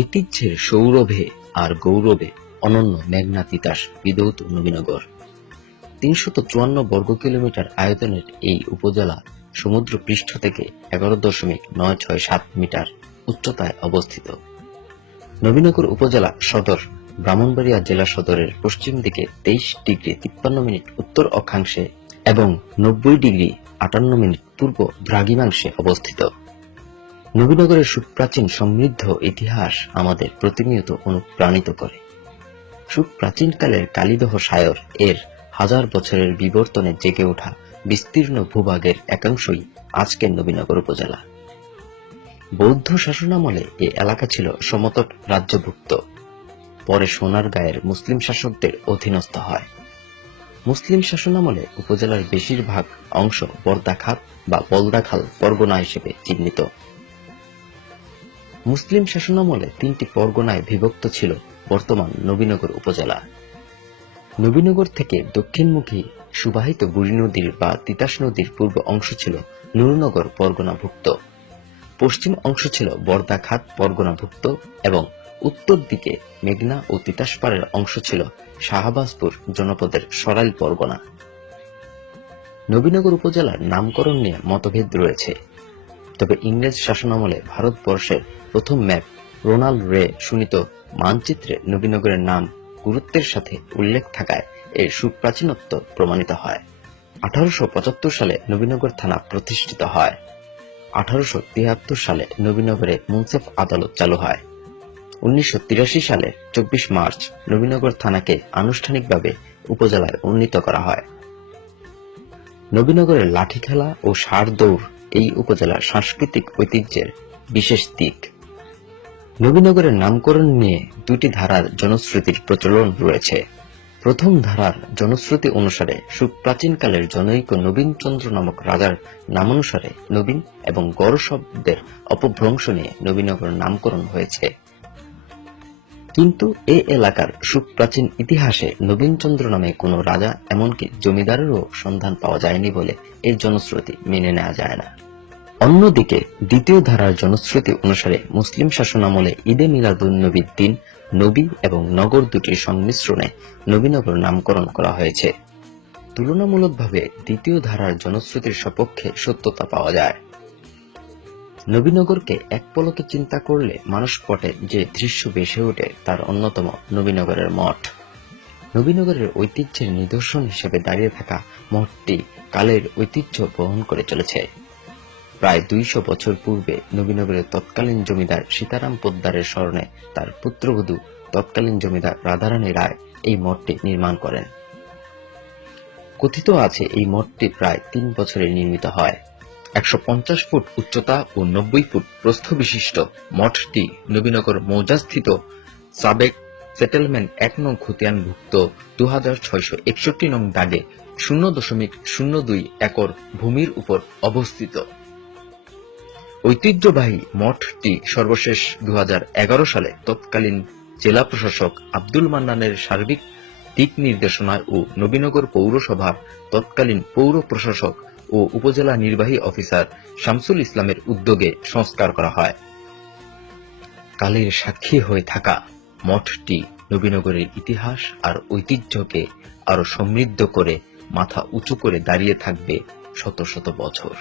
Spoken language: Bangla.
ঐতিহ্যের সৌরভে আর গৌরবে অনন্য মেঘনা তিতাস বিধৌত নবীনগর। ৩৫৪ বর্গ কিলোমিটার আয়তনের এই উপজেলা সমুদ্র পৃষ্ঠ থেকে ১১.৯৬৭ মিটার উচ্চতায় অবস্থিত। নবীনগর উপজেলা সদর ব্রাহ্মণবাড়িয়া জেলা সদরের পশ্চিম দিকে 23°53' উত্তর অক্ষাংশে এবং 90°58' পূর্ব দ্রাঘিমাংশে অবস্থিত। নবীনগরের সুপ্রাচীন সমৃদ্ধ ইতিহাস আমাদের প্রতিনিয়ত অনুপ্রাণিত করে। সুপ্রাচীনকালের কালীদহ শায়র এর হাজার বছরের বিবর্তনে জেগে ওঠা বিস্তীর্ণ ভূভাগের একাংশই আজকের নবীনগর উপজেলা। বৌদ্ধ শাসনামলে এ এলাকা ছিল সমতট রাজ্যভুক্ত, পরে সোনারগাঁয়ের মুসলিম শাসকদের অধীনস্থ হয়। মুসলিম শাসনামলে উপজেলার বেশিরভাগ অংশ বরদাখাত বা বলদাখাল পরগনা হিসেবে চিহ্নিত। মুসলিম শাসনামলে 3টি পরগনায় বিভক্ত ছিল বর্তমান নবীনগর উপজেলা। নবীনগর থেকে দক্ষিণমুখী সুবাহিত বুড়ি নদীর বা তিতাস নদীর পূর্ব অংশ ছিল নুরনগর পরগনাভুক্ত, পশ্চিম অংশ ছিল বরদাখাত পরগনাভুক্ত এবং উত্তর দিকে মেঘনা ও তিতাস পাড়ের অংশ ছিল শাহবাজপুর জনপদের সরাইল পরগনা। নবীনগর উপজেলার নামকরণ নিয়ে মতভেদ রয়েছে, তবে ইংরেজ শাসনামলে ভারতবর্ষের প্রথম ম্যাপ রোনাল্ড রে সুনীত মানচিত্রে নবীনগরের নাম গুরুত্বের সাথে উল্লেখ থাকায় এর সুপ্রাচীনত্ব প্রমাণিত হয়। 1875 সালে নবীনগর থানা প্রতিষ্ঠিত হয়। 1873 সালে নবীনগরে মুন্সেফ আদালত চালু হয়। 1983 সালের 24 মার্চ নবীনগর থানাকে আনুষ্ঠানিকভাবে উপজেলায় উন্নীত করা হয়। নবীনগরের লাঠি খেলা ও ষাঁড় দৌড় এই উপজেলার সাংস্কৃতিক ঐতিহ্যের বিশেষ দিক। নবীনগরের নামকরণ নিয়ে 2টি ধারার জনশ্রুতির প্রচলন রয়েছে। প্রথম ধারার জনশ্রুতি অনুসারে সুপ্রাচীনকালের জনৈক নবীনচন্দ্র নামক রাজার নামানুসারে নবীন এবং গড় শব্দের অপভ্রংশ নিয়ে নবীনগর নামকরণ হয়েছে। কিন্তু এ এলাকার সুপ্রাচীন ইতিহাসে নবীনচন্দ্র নামে কোনো রাজা এমনকি জমিদারেরও সন্ধান পাওয়া যায়নি বলে এর জনশ্রুতি মেনে নেওয়া যায় না। অন্যদিকে দ্বিতীয় ধারার জনশ্রুতি অনুসারে মুসলিম শাসনামলে ঈদে মিলাদুন্নবীর দিন নবী এবং নগর দুটির সংমিশ্রণে নবীনগর নামকরণ করা হয়েছে। তুলনামূলকভাবে দ্বিতীয় ধারার জনশ্রুতির সপক্ষে সত্যতা পাওয়া যায়। নবীনগরকে এক পলকে চিন্তা করলে মানসপটে যে দৃশ্য ভেসে ওঠে তার অন্যতম নবীনগরের মঠ। নবীনগরের ঐতিহ্যের নিদর্শন হিসেবে দাঁড়িয়ে থাকা মঠটি কালের ঐতিহ্য বহন করে চলেছে। প্রায় 200 বছর পূর্বে নবীনগরের তৎকালীন জমিদার সীতারাম পোদ্দারের স্মরণে তার পুত্রবধূ তৎকালীন জমিদার রাধারানী রায় এই মঠটি নির্মাণ করেন। কথিত আছে এই মঠটি প্রায় 3 বছরে নির্মিত হয়। 150 ফুট উচ্চতা ও 90 ফুট প্রস্থ বিশিষ্ট মঠটি নবীনগর মৌজাস্থিত সাবেক সেটেলমেন্ট 1 নং খতিয়ানভুক্ত 2661 নং দাগে 0.02 একর ভূমির উপর অবস্থিত। ঐতিহ্যবাহী মঠটি সর্বশেষ 2011 সালে তৎকালীন জেলা প্রশাসক আব্দুল মান্নানের সার্বিক দিক নির্দেশনায় ও নবীনগর পৌরসভার তৎকালীন পৌর প্রশাসক ও উপজেলা নির্বাহী অফিসার শামসুল ইসলামের উদ্যোগে সংস্কার করা হয়। কালের সাক্ষী হয়ে থাকা মঠটি নবীনগরের ইতিহাস আর ঐতিহ্যকে আরো সমৃদ্ধ করে মাথা উঁচু করে দাঁড়িয়ে থাকবে শত শত বছর।